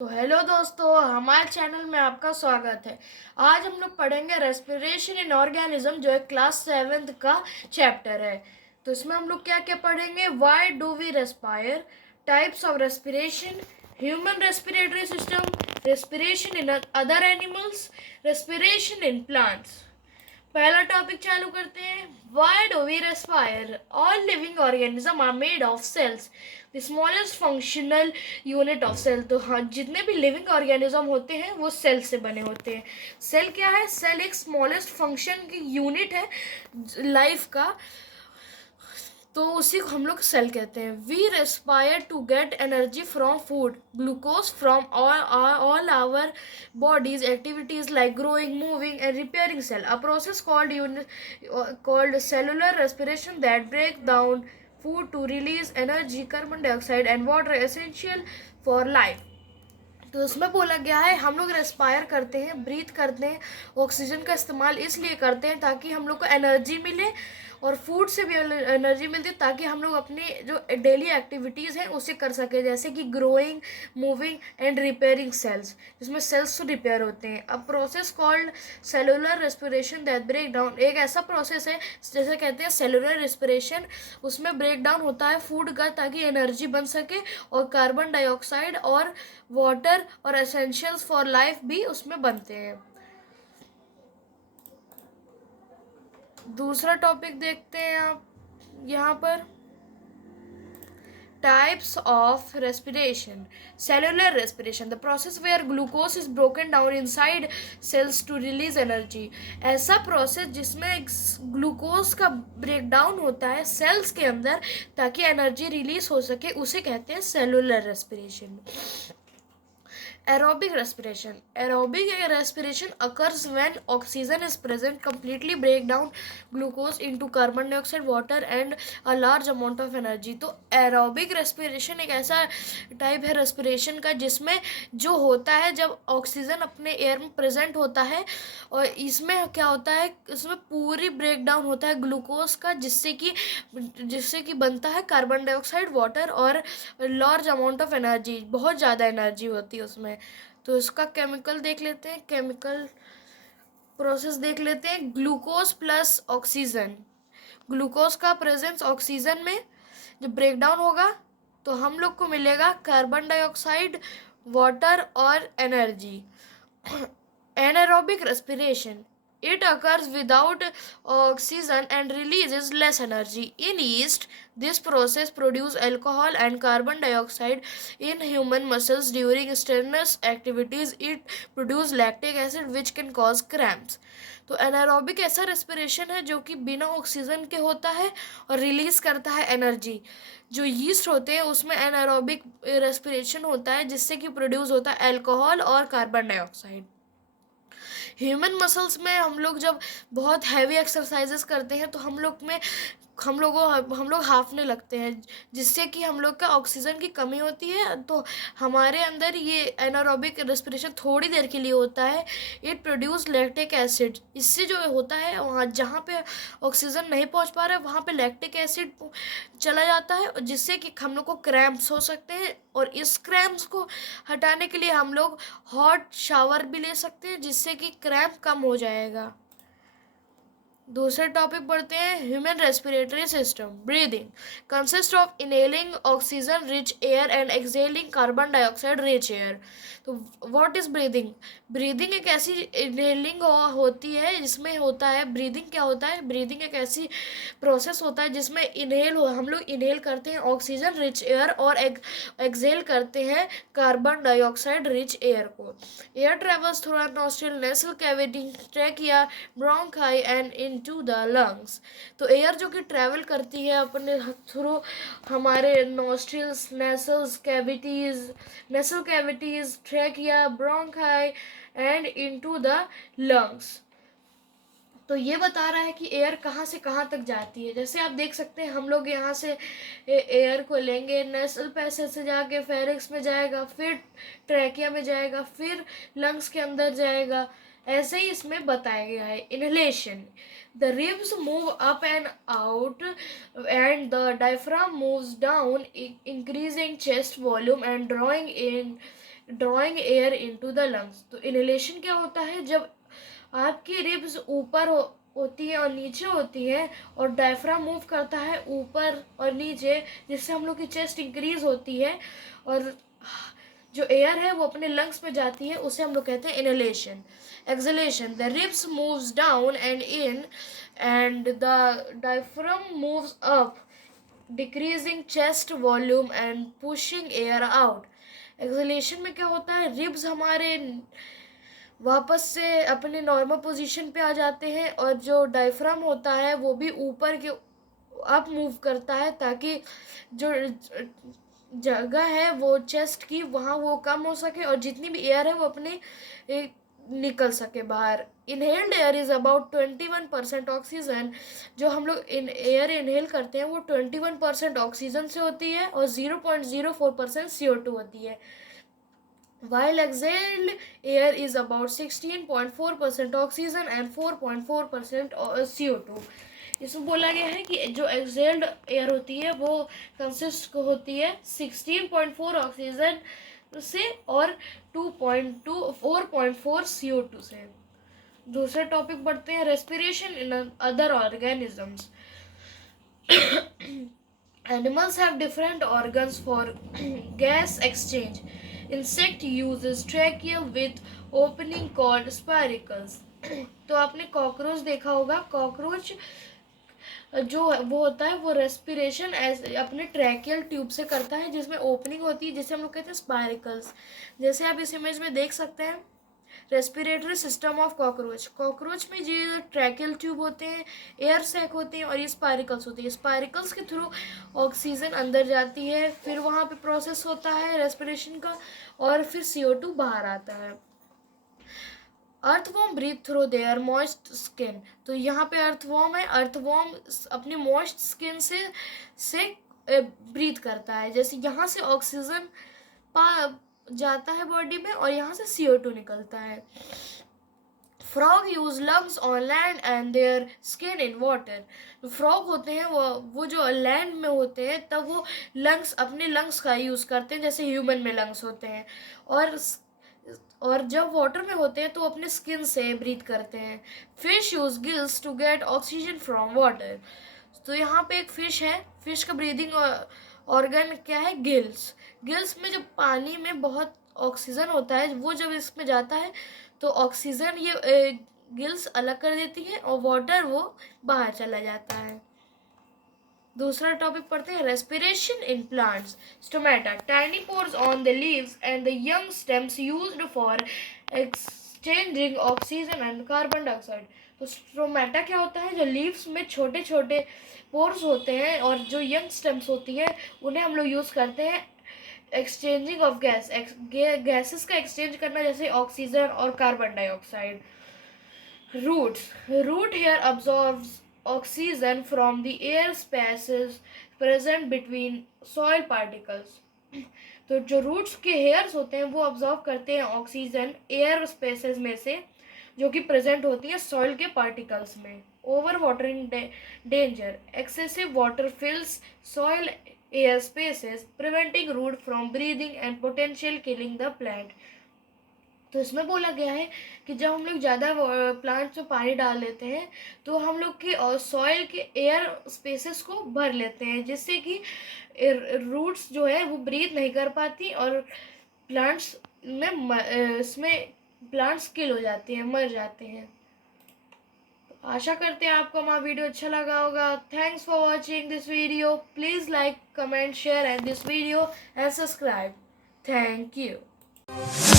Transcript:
तो हेलो दोस्तों, हमारे चैनल में आपका स्वागत है। आज हम लोग पढ़ेंगे रेस्पिरेशन इन ऑर्गेनिज्म, जो है क्लास 7th का चैप्टर है। तो इसमें हम लोग क्या क्या पढ़ेंगे? Why do we respire, types of respiration, human respiratory system, respiration in other animals, respiration in plants. पहला टॉपिक चालू करते हैं। Why do we respire? All living organism are made of cells, the smallest functional unit of cell. तो हाँ, जितने भी living organism होते हैं वो सेल से बने होते हैं। सेल क्या है? सेल एक स्मॉलेस्ट फंक्शन की यूनिट है लाइफ का, तो उसी को हम लोग सेल कहते हैं। We respire to get energy from food, glucose from all our bodies activities like growing, moving and repairing cell. A process called cellular respiration that break down food to release energy, carbon dioxide and water essential for life। तो उसमें बोला गया है हम लोग respire करते हैं, breathe करते हैं, ऑक्सीजन का इस्तेमाल इसलिए करते हैं ताकि हम लोग को एनर्जी मिले, और फूड से भी एनर्जी मिलती है ताकि हम लोग अपनी जो डेली एक्टिविटीज़ हैं उसे कर सकें, जैसे कि growing, moving and repairing cells, जिसमें सेल्स तो रिपेयर होते हैं। अब process called cellular respiration that break down, एक ऐसा प्रोसेस है जैसे कहते हैं सेलुलर रेस्पिरेशन, उसमें ब्रेक डाउन होता है फूड का ताकि एनर्जी बन सके, और कार्बन डाइऑक्साइड और वाटर और एसेंशियल्स फॉर लाइफ भी उसमें बनते हैं। दूसरा टॉपिक देखते हैं आप यहाँ पर। Types of respiration. Cellular respiration, the process where glucose is broken down inside cells to release energy. ऐसा प्रोसेस जिसमें ग्लूकोज का ब्रेक डाउन होता है सेल्स के अंदर ताकि एनर्जी रिलीज हो सके, उसे कहते हैं cellular respiration. Aerobic respiration. Aerobic respiration occurs when oxygen is present, completely break down glucose into carbon dioxide, water and a large amount of energy। तो aerobic respiration एक ऐसा टाइप है रेस्पिरेशन का जिसमें जो होता है जब ऑक्सीजन अपने एयर में प्रेजेंट होता है, और इसमें क्या होता है, इसमें पूरी ब्रेक डाउन होता है ग्लूकोज का, जिससे कि बनता है कार्बन डाइऑक्साइड, वाटर और लार्ज अमाउंट ऑफ एनर्जी, बहुत ज़्यादा एनर्जी होती है उसमें। तो इसका केमिकल देख लेते हैं, केमिकल प्रोसेस देख लेते हैं। ग्लूकोज प्लस ऑक्सीजन, ग्लूकोज का प्रेजेंस ऑक्सीजन में जब ब्रेक डाउन होगा तो हम लोग को मिलेगा कार्बन डाइऑक्साइड, वाटर और energy. Anaerobic respiration. It occurs without oxygen and releases less energy. In yeast, this process produces alcohol and carbon dioxide. In human muscles during strenuous activities, it produces lactic acid which can cause cramps. तो anaerobic ऐसा respiration है जो कि बिना oxygen के होता है और रिलीज करता है एनर्जी। जो यीस्ट होते हैं उसमें एनारोबिक रेस्पिरेशन होता है जिससे कि प्रोड्यूस होता है अल्कोहल और कार्बन डाइऑक्साइड। ह्यूमन मसल्स में हम लोग जब बहुत हैवी एक्सरसाइजेस करते हैं तो हम लोग हाफने लगते हैं, जिससे कि हम लोग का ऑक्सीजन की कमी होती है। तो हमारे अंदर ये एनारोबिक रेस्पिरेशन थोड़ी देर के लिए होता है। इट प्रोड्यूस लैक्टिक एसिड, इससे जो होता है वहाँ जहाँ पे ऑक्सीजन नहीं पहुँच पा रहा है वहाँ पे लैक्टिक एसिड चला जाता है, जिससे कि हम लोग को क्रैम्प्स हो सकते हैं, और इस क्रैम्प्स को हटाने के लिए हम लोग हॉट शावर भी ले सकते हैं जिससे कि क्रैम्प कम हो जाएगा। दूसरे टॉपिक पढ़ते हैं। Human respiratory system. Breathing consist of inhaling oxygen rich air and exhaling carbon dioxide rich air. तो व्हाट इज ब्रीदिंग? ब्रीदिंग एक ऐसी इनहेलिंग होती है जिसमें होता है, ब्रीदिंग क्या होता है? ब्रीदिंग एक ऐसी प्रोसेस होता है जिसमें हम लोग इनहेल करते हैं ऑक्सीजन रिच एयर और एक्सहेल करते हैं कार्बन डाइऑक्साइड रिच एयर को। Air travels through nostril, nasal cavity, trachea, bronchi and into the lungs. तो एयर जो कि ट्रैवल करती है अपने थ्रू हमारे nostrils, nasal cavities, trachea, bronchi and into the lungs. तो ये बता रहा है कि एयर कहाँ से कहाँ तक जाती है। जैसे आप देख सकते हैं हम लोग यहाँ से एयर को लेंगे, नेसल पैसेज से जाके फेरिक्स में जाएगा, फिर ट्रैकिया में जाएगा, फिर लंग्स के अंदर जाएगा। ऐसे ही इसमें बताया गया है। Inhalation, the ribs move up and out and the diaphragm moves down, increasing chest volume and drawing in drawing air into the lungs. तो इनहेलेशन क्या होता है, जब आपकी रिब्स ऊपर होती है और नीचे होती है और डायफ्राम मूव करता है ऊपर और नीचे, जिससे हम लोग की चेस्ट इंक्रीज होती है और जो एयर है वो अपने लंग्स में जाती है, उसे हम लोग कहते हैं inhalation. Exhalation, the ribs moves down and in and the diaphragm moves up, decreasing chest volume and pushing air out. Exhalation में क्या होता है, रिब्स हमारे वापस से अपने नॉर्मल पोजीशन पे आ जाते हैं और जो डायफ्राम होता है वो भी ऊपर के अप मूव करता है, ताकि जो जगह है वो चेस्ट की वहाँ वो कम हो सके और जितनी भी एयर है वो अपने निकल सके बाहर। Inhaled air is about 21% oxygen. जो हम लोग एयर इनहेल करते हैं वो 21% ऑक्सीजन से होती है और 0.04% CO2 होती है। While exhaled air is about 16.4% oxygen and 4.4% CO2। इसमें बोला गया है कि जो एक्सहेल्ड एयर होती है वो कंसिस्ट होती है 16.4 ऑक्सीजन से और 4.4 CO2 से। दूसरे टॉपिक बढ़ते हैं, respiration in other organisms. Animals have different organs for gas exchange. Insect uses trachea with opening called spiracles। तो आपने कॉकरोच देखा होगा, कॉकरोच जो वो होता है वो रेस्पिरेशन अपने ट्रैकियल ट्यूब से करता है, जिसमें ओपनिंग होती है जिसे हम लोग कहते हैं स्पाइरिकल्स। जैसे आप इस इमेज में देख सकते हैं, respiratory system of cockroach. Cockroach में जो ट्रैकियल ट्यूब होते हैं, एयर सैक होते हैं और ये स्पाइरिकल्स होते हैं। स्पाइरिकल्स के थ्रू ऑक्सीजन अंदर जाती है, फिर वहाँ पे प्रोसेस होता है रेस्पिरेशन का और फिर CO2 बाहर आता है। Earthworm breathe through their moist skin. तो यहाँ पे अर्थवॉर्म है, अर्थवॉर्म अपनी मॉइस्ट स्किन से ब्रीथ करता है। जैसे यहाँ से ऑक्सीजन जाता है बॉडी में और यहाँ से CO2 निकलता है। Frog use lungs on land and their skin in water. Frog होते हैं वो जो लैंड में होते हैं तब वो लंग्स अपने लंग्स का यूज़ करते हैं, जैसे ह्यूमन में लंग्स होते हैं, और जब वाटर में होते हैं तो अपने स्किन से ब्रीथ करते हैं। Fish use gills to get oxygen from water. तो यहाँ पे एक फिश है, फिश का ब्रीदिंग ऑर्गन क्या है, गिल्स। गिल्स में जब पानी में बहुत ऑक्सीजन होता है, वो जब इसमें जाता है तो ऑक्सीजन ये गिल्स अलग कर देती है और वाटर वो बाहर चला जाता है। दूसरा टॉपिक पढ़ते हैं, respiration in plants. Stomata, tiny pores on the leaves and the young stems used for exchanging oxygen and carbon dioxide. तो स्टोमेटा क्या होता है, जो लीव्स में छोटे छोटे पोर्स होते हैं और जो यंग स्टेम्स होती है उन्हें हम लोग यूज़ करते हैं एक्सचेंजिंग ऑफ गैसेस का एक्सचेंज करना, जैसे ऑक्सीजन और carbon dioxide. Root hair absorbs oxygen from the air spaces present between soil particles। तो जो रूट्स के हेयर्स होते हैं वो ऑब्जॉर्व करते हैं ऑक्सीजन एयर स्पेसेस में से जो कि प्रेजेंट होती है सॉइल के पार्टिकल्स में। Over watering danger, excessive water fills soil air spaces preventing root from breathing and potential killing the plant. तो इसमें बोला गया है कि जब हम लोग ज़्यादा प्लांट्स में पानी डाल लेते हैं तो हम लोग के सॉइल के एयर स्पेसेस को भर लेते हैं, जिससे कि रूट्स जो है वो ब्रीथ नहीं कर पाती और प्लांट्स में इसमें प्लांट्स किल हो जाते हैं, मर जाते हैं। आशा करते हैं आपको हमारा वीडियो अच्छा लगा होगा। Thanks for watching this video. Please like, comment, share and this video and subscribe. Thank you.